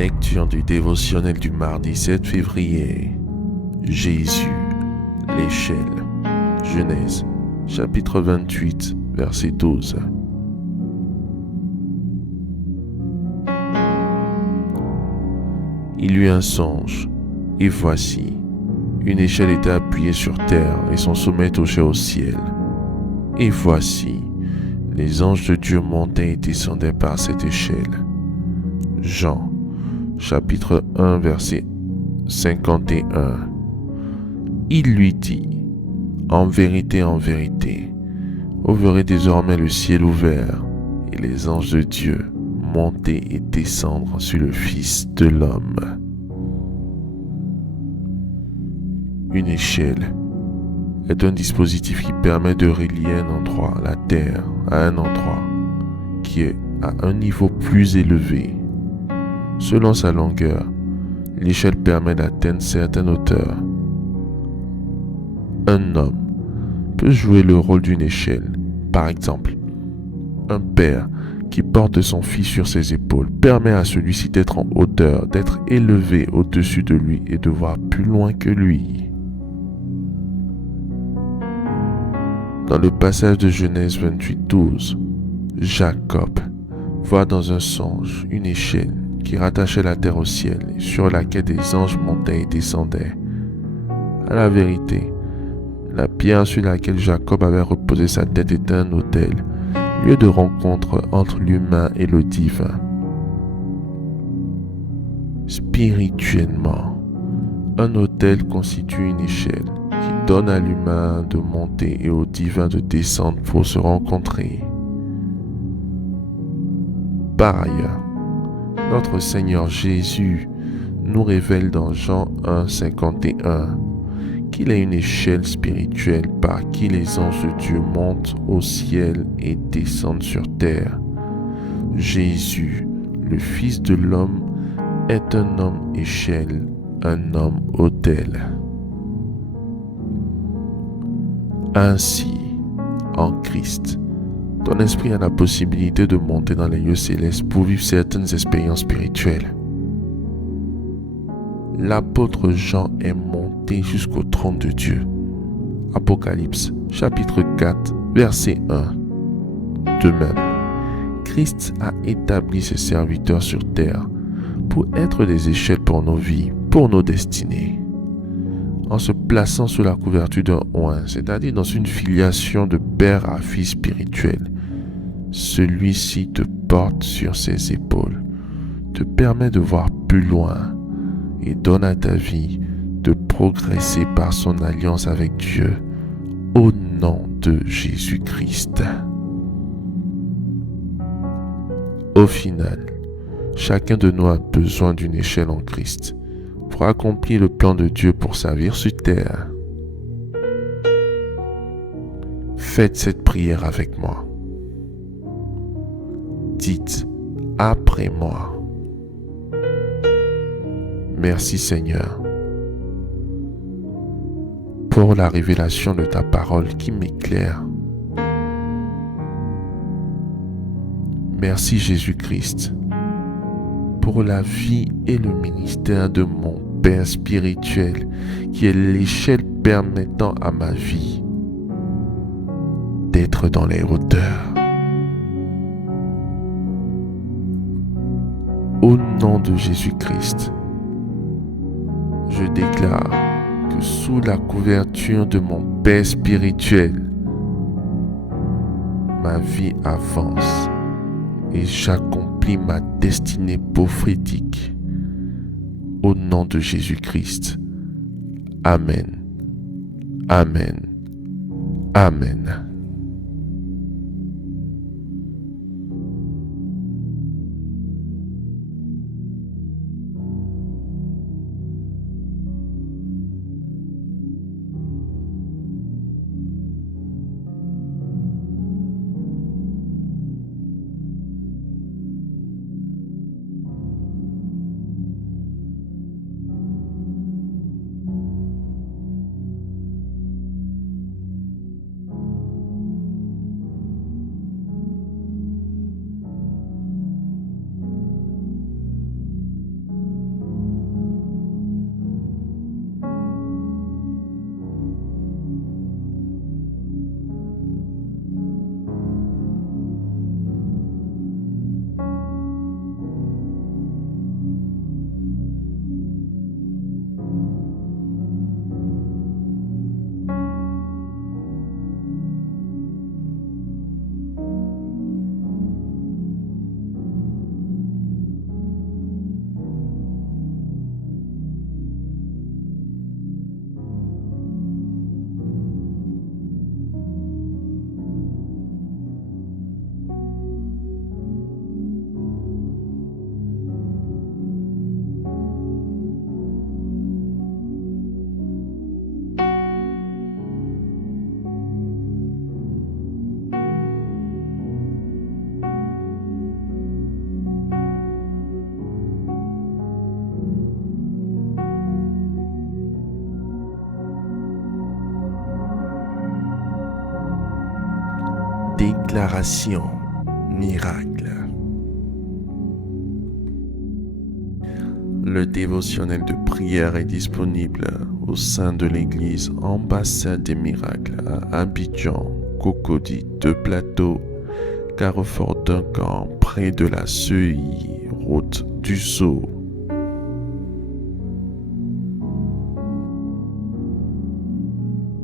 Lecture du dévotionnel du mardi 7 février. Jésus, l'échelle. Genèse, chapitre 28, verset 12. Il eut un songe, et voici, une échelle était appuyée sur terre, et son sommet touchait au ciel. Et voici, les anges de Dieu montaient et descendaient par cette échelle. Jean, chapitre 1, verset 51. Il lui dit, en vérité, vous verrez désormais le ciel ouvert et les anges de Dieu monter et descendre sur le Fils de l'homme. Une échelle est un dispositif qui permet de relier un endroit, la terre, à un endroit qui est à un niveau plus élevé. Selon sa longueur, l'échelle permet d'atteindre certaines hauteurs. Un homme peut jouer le rôle d'une échelle. Par exemple, un père qui porte son fils sur ses épaules permet à celui-ci d'être en hauteur, d'être élevé au-dessus de lui et de voir plus loin que lui. Dans le passage de Genèse 28, 12, Jacob voit dans un songe une échelle qui rattachait la terre au ciel et sur laquelle des anges montaient et descendaient. À la vérité, la pierre sur laquelle Jacob avait reposé sa tête était un autel, lieu de rencontre entre l'humain et le divin. Spirituellement, un autel constitue une échelle qui donne à l'humain de monter et au divin de descendre pour se rencontrer. Par ailleurs, notre Seigneur Jésus nous révèle dans Jean 1, 51 qu'il est une échelle spirituelle par qui les anges de Dieu montent au ciel et descendent sur terre. Jésus, le Fils de l'homme, est un homme échelle, un homme autel. Ainsi, en Christ, ton esprit a la possibilité de monter dans les lieux célestes pour vivre certaines expériences spirituelles. L'apôtre Jean est monté jusqu'au trône de Dieu. Apocalypse, chapitre 4, verset 1. De même, Christ a établi ses serviteurs sur terre pour être des échelles pour nos vies, pour nos destinées. En se plaçant sous la couverture d'un oint, c'est-à-dire dans une filiation de père à fils spirituel, celui-ci te porte sur ses épaules, te permet de voir plus loin et donne à ta vie de progresser par son alliance avec Dieu au nom de Jésus-Christ. Au final, chacun de nous a besoin d'une échelle en Christ pour accomplir le plan de Dieu pour sa vie sur terre. Faites cette prière avec moi. Dites après moi. Merci Seigneur pour la révélation de ta parole qui m'éclaire. Merci Jésus-Christ pour la vie et le ministère de mon Père spirituel qui est l'échelle permettant à ma vie d'être dans les hauteurs. Au nom de Jésus-Christ, je déclare que sous la couverture de mon Père spirituel, ma vie avance et j'accomplis ma destinée prophétique. Au nom de Jésus-Christ. Amen. Amen. Amen. Déclaration miracle. Le dévotionnel de prière est disponible au sein de l'église Ambassade des Miracles à Abidjan, Cocody, Deux Plateaux, Carrefour Duncan, près de la CEI, route du Sceau.